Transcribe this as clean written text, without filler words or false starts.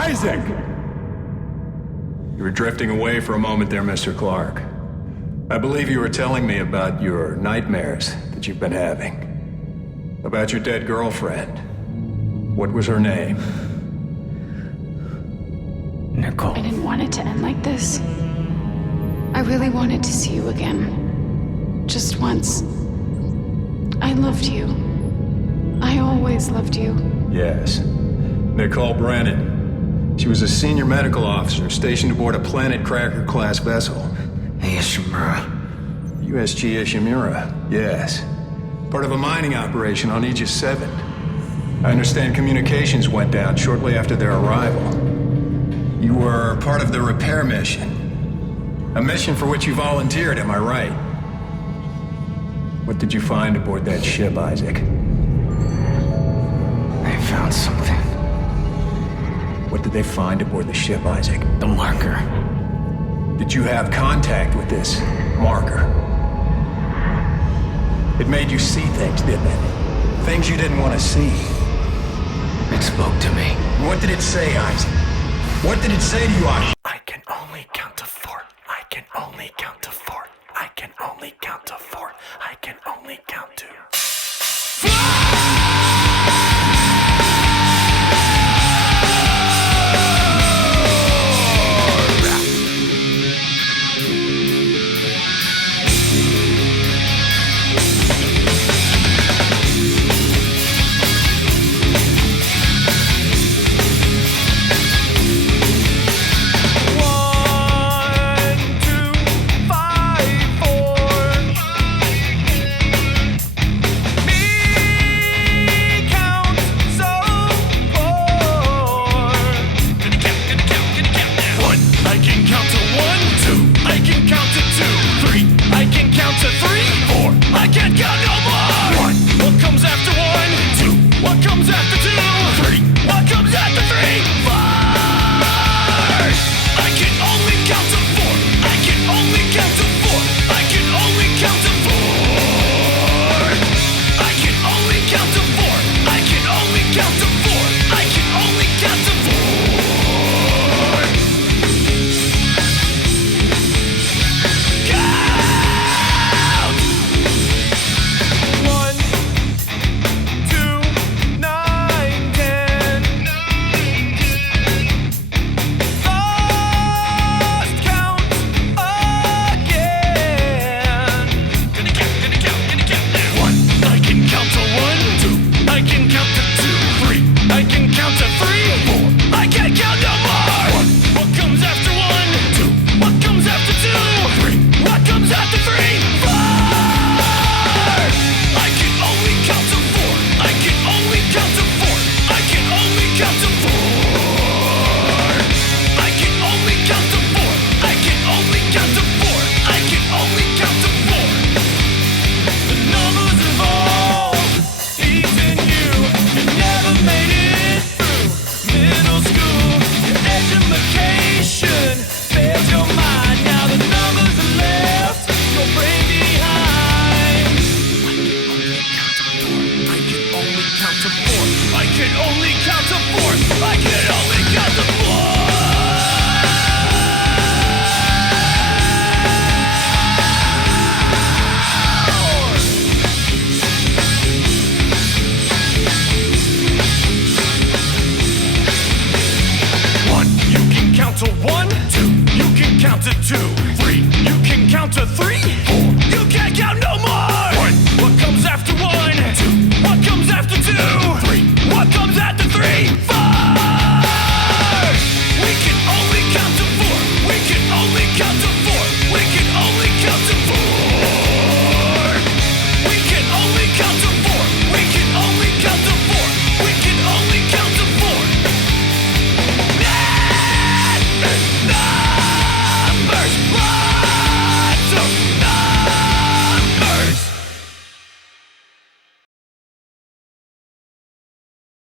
Isaac! You were drifting away for a moment there, Mr. Clark. I believe you were telling me about your nightmares that you've been having. About your dead girlfriend. What was her name? Nicole. I didn't want it to end like this. I really wanted to see you again. Just once. I loved you. I always loved you. Yes. Nicole Brennan. She was a senior medical officer stationed aboard a Planet Cracker-class vessel. Hey, Ishimura. USG Ishimura, yes. Part of a mining operation on Aegis 7. I understand communications went down shortly after their arrival. You were part of the repair mission. A mission for which you volunteered, am I right? What did you find aboard that ship, Isaac? I found something. What did they find aboard the ship, Isaac? The marker. Did you have contact with this marker? It made you see things, didn't it? Things you didn't want to see. It spoke to me. What did it say, Isaac? What did it say to you, Isaac? I can only count to 4. I can only count to 4. I can only count to 4. I can only count to... to 1, 2, you can count to 2, 3, you can count to 3.